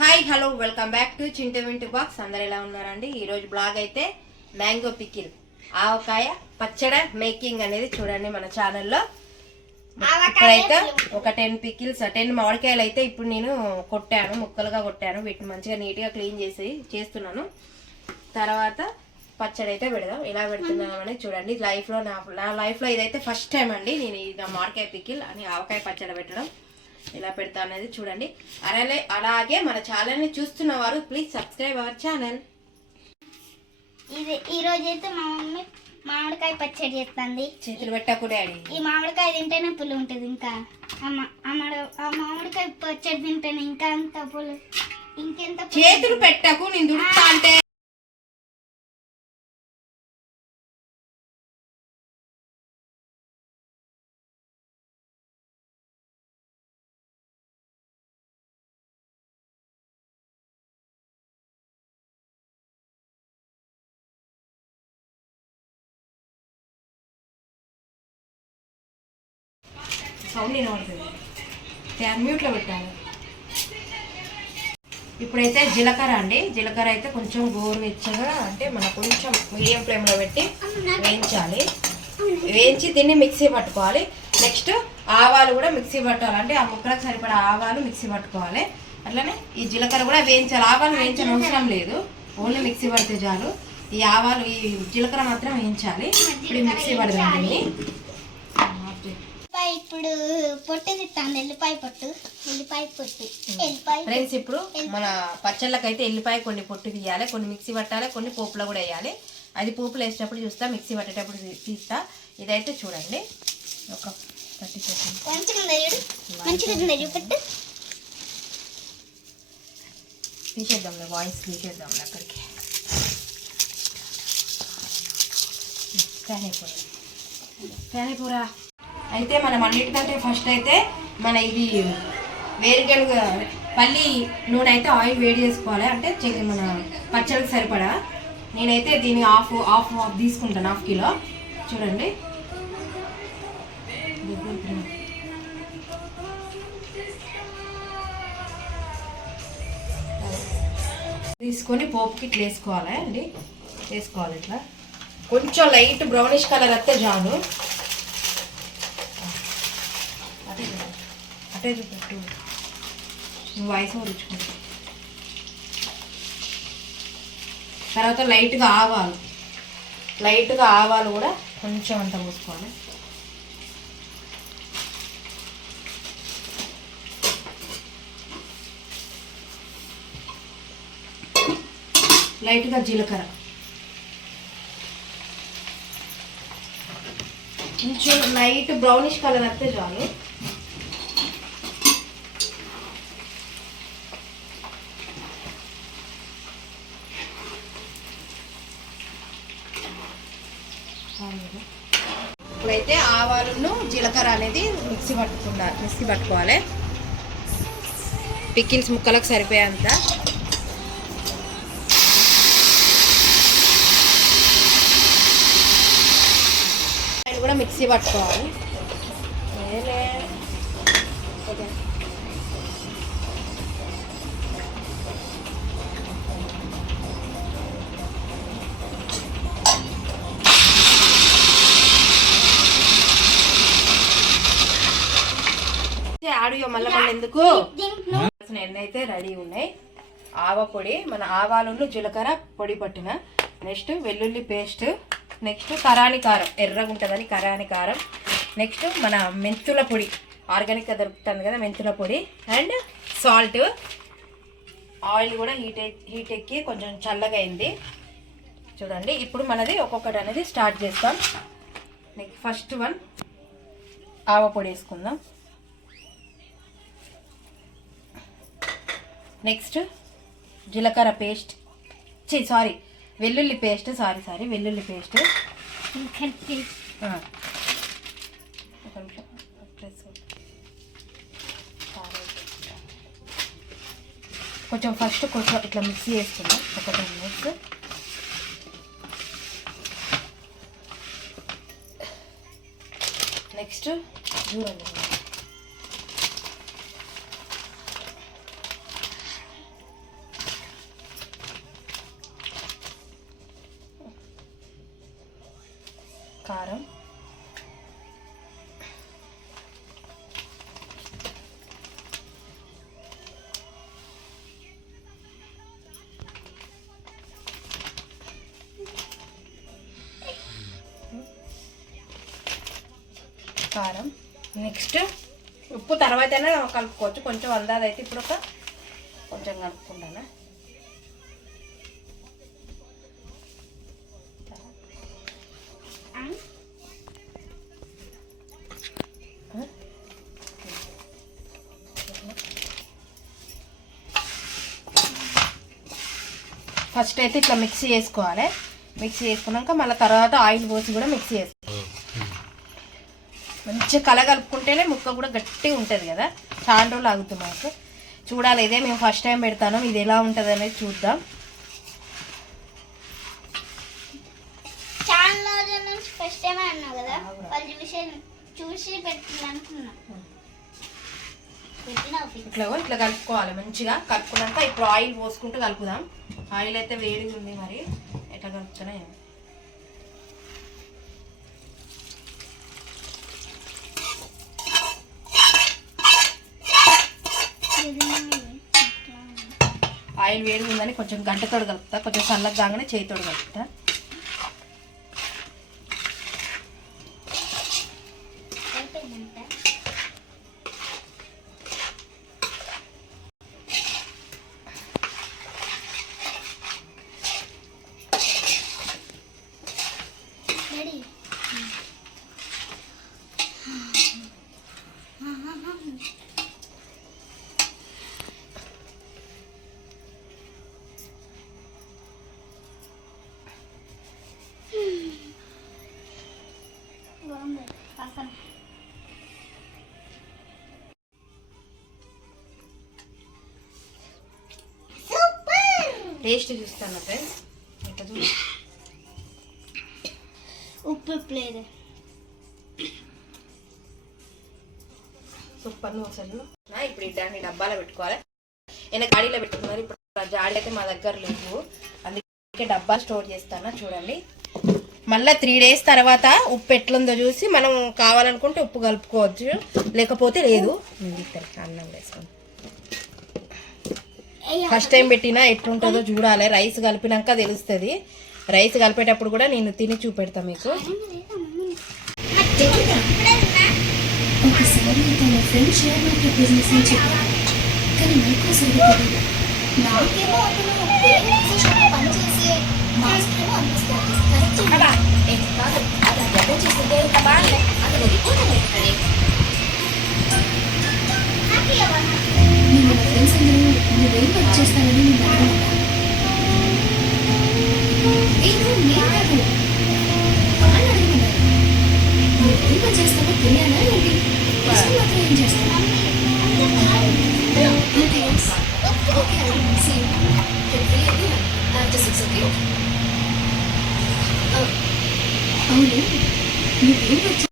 Hi hello welcome back to Chintu వింటూ box. అందరు ఎలా ఉన్నారండి? ఈరోజు బ్లాగ్ అయితే మ్యాంగో పికిల్ ఆవకాయ పచ్చడి మేకింగ్ అనేది చూడండి మన ఛానల్లో. ఇప్పుడైతే ఒక 10 పికిల్స్ 10 మామిడికాయలు అయితే ఇప్పుడు నేను కొట్టాను, ముక్కలుగా కొట్టాను. వీటిని మంచిగా నీట్గా క్లీన్ చేసి చేస్తున్నాను. తర్వాత పచ్చడి అయితే పెడదాం. ఎలా పెడుతున్నాను అనేది చూడండి. నా లైఫ్లో ఇదైతే ఫస్ట్ టైం అండి నేను ఇది మామిడికాయ పికిల్ అని ఆవకాయ పచ్చడి పెట్టడం. ఎలా పెడతా అనేది చూడండి. అలాగే మన ఛానల్ని చూస్తున్న వారు ప్లీజ్ సబ్స్క్రైబ్ అవర్ ఛానల్. ఈ రోజు అయితే మా మమ్మీ మామిడికాయ పచ్చడి చేస్తుంది. చేతులు పెట్టకుండా ఈ మామిడికాయ తింటేనే పుల్లు ఉంటుంది. ఇంకా ఆ మామిడికాయ పచ్చడి తింటేనే ఇంకా అంత పుల్లు, ఇంకెంత. చేతులు పెట్టకు, నేను దుడుతా అంటే. సౌండ్ వినబడుతుంది, ఫ్యాన్ మ్యూట్లో పెట్టాలి. ఇప్పుడైతే జీలకర్ర అండి. జీలకర్ర అయితే కొంచెం గోరువెచ్చగా అంటే మనం కొంచెం మీడియం ఫ్లేమ్లో పెట్టి వేయించాలి. వేయించి దీన్ని మిక్సీ పట్టుకోవాలి. నెక్స్ట్ ఆవాలు కూడా మిక్సీ పట్టాలి. అంటే ఆ ముక్కలకు సరిపడా ఆవాలు మిక్సీ పట్టుకోవాలి. అట్లనే ఈ జీలకర్ర కూడా వేయించాలి. ఆవాలు వేయించిన అవసరం లేదు, ఓన్లీ మిక్సీ పడితే చాలు. ఈ ఆవాలు ఈ జీలకర్ర మాత్రం వేయించాలి. ఇప్పుడు మిక్సీ పడదాం దీన్ని. ఇప్పుడు పొట్టు తిస్తాను, ఎల్లిపాయ పొట్టు. ఫ్రెండ్స్, ఇప్పుడు మన పచ్చళ్ళకైతే ఎల్లిపాయ కొన్ని పొట్టు తీయాలి, కొన్ని మిక్సీ పట్టాలి, కొన్ని పోపులో కూడా వేయాలి. అది పోపులు వేసేటప్పుడు చూస్తా, మిక్సీ పట్టేటప్పుడు తీస్తా. ఇదైతే చూడండి ఒక 30 సెకండ్స్ తీసేద్దాంలే, వాయిస్ తీసేద్దాంలే. అక్కడికి ఫ్యాన్ అయిపోరా. అయితే మనం అన్నిటికంటే ఫస్ట్ అయితే మన ఇది వేరుగెలుగు పల్లి నూనె అయితే ఆయిల్ వేడి చేసుకోవాలి. అంటే మన పచ్చడికి సరిపడా. నేనైతే దీన్ని హాఫ్ తీసుకుంటాను, 1/2 కిలో. చూడండి, తీసుకొని పోపుకి ఇట్లా వేసుకోవాలి అండి. వేసుకోవాలి ఇట్లా కొంచెం లైట్ బ్రౌనిష్ కలర్ వస్తే చాలు. అటే పెట్టు, నువ్వు వాయిస్ రుచుకుంటా. తర్వాత లైట్గా ఆవాలు కూడా కొంచెం అంత పోసుకోవాలి. లైట్గా జీలకర్ర, కొంచెం లైట్ బ్రౌనిష్ కలర్ వస్తే చాలు. ఇప్పుడైతే ఆవాలను జీలకర్ర అనేది మిక్సీ పట్టుకోవాలి. పికిల్స్ ముక్కలకు సరిపోయేంత. అది కూడా మిక్సీ పట్టుకోవాలి. ఆడియో మళ్ళీ ఎందుకు. ఎన్ని అయితే రెడీ ఉన్నాయి. ఆవ పొడి, మన ఆవాలు జీలకర్ర పొడి పట్టిన. నెక్స్ట్ వెల్లుల్లి పేస్ట్. నెక్స్ట్ కరాని కారం, ఎర్రగా ఉంటుందని కరాని కారం. నెక్స్ట్ మన మెంతుల పొడి, ఆర్గానిక్గా దొరుకుతుంది కదా మెంతుల పొడి. And salt. ఆయిల్ కూడా హీట్ ఎక్కి కొంచెం చల్లగా అయింది. చూడండి, ఇప్పుడు మనది ఒక్కొక్కటి అనేది స్టార్ట్ చేస్తాం. నెక్స్ట్ ఫస్ట్ వన్ ఆవ పొడి వేసుకుందాం. నెక్స్ట్ జీలకర్ర పేస్ట్, వెల్లుల్లి పేస్ట్. వెల్లుల్లి పేస్ట్. కొంచెం ఫస్ట్ కొంచెం ఇట్లా మిక్సీ వేసుకుందాం ఒక 10 మినిట్స్. నెక్స్ట్ చూడండి, కారం, కారం. నెక్స్ట్ ఉప్పు తర్వాతైనా కలుపుకోవచ్చు, కొంచెం అందాదైతే ఇప్పుడు కొంచెం కలుపుకుంటాను. ఫస్ట్ అయితే ఇట్లా మిక్సీ చేసుకోవాలి. మిక్సీ చేసుకున్నాక మళ్ళీ తర్వాత ఆయిల్ పోసి కూడా మిక్సీ చేసుకోవాలి. మంచిగా కలగలుపుకుంటేనే ముక్క కూడా గట్టిగా ఉంటుంది కదా. చాలా రోజులు ఆగుతుంది మాకు. చూడాలి, ఇదే మేము ఫస్ట్ టైం పెడతాను, ఇది ఎలా ఉంటుంది అనేది చూద్దాం. చాలా రోజుల నుంచి ఫస్ట్ టైం అన్నావు కదా, వాళ్ళు చూసి పెట్టాలనుకున్నా. ఇట్లా కలుపుకోవాలి. మంచిగా కలుపుకున్నాక ఇప్పుడు ఆయిల్ పోసుకుంటూ కలుపుదాం. ఆయిల్ అయితే వేడిగా ఉంది, మరి ఎట్లా కలుపుతానో ఏమో. ఆయిల్ వేడిగా ఉందని కొంచెం గంటతోడు కలుపుతా, కొంచెం చల్లగా కాగానే చేయితోడు కలుపుతా. టేస్ట్ చూస్తాను ఫ్రెండ్స్. ఇట్లా చూడు, ఉప్పు లేదు. సూపర్. అసలు ఇప్పుడు దాన్ని డబ్బాలో పెట్టుకోవాలి. నేను గాడీలో పెట్టుకున్నారు. ఇప్పుడు జాడీ అయితే మా దగ్గర లేవు, అందుకే డబ్బా స్టోర్ చేస్తాను. చూడండి, మళ్ళీ 3 days తర్వాత ఉప్పు ఎట్లుందో చూసి మనం కావాలనుకుంటే ఉప్పు కలుపుకోవచ్చు, లేకపోతే లేదు. అన్నం వేసుకోండి. ఫస్ట్ టైం పెట్టినా ఎట్లుంటుందో చూడాలి. రైస్ కలిపినాక తెలుస్తుంది. రైస్ కలిపేటప్పుడు కూడా నేను తిని చూపెడతా మీకు. ఒకసారి తన ఫ్రెండ్ షేర్ మార్కెట్ బిజినెస్ అని చెప్పాడు, కానీ నాకు అసలు తెలియదు. నాకేమో అతను పనిచేసే మాస్టర్ అనిపిస్తుంది. నేను నా ఫ్రెండ్స్ అందరూ నువ్వేం వర్క్ చేస్తానని నేను అడగలన్నా. నేను కాదు వాళ్ళు అడగమన్నారు. నువ్వేం పని చేస్తావో తెలియాలా ఏంటి? ఫస్ట్ మాత్రం ఏం చేస్తాను ఓకే అవును, నువ్వేం వర్క్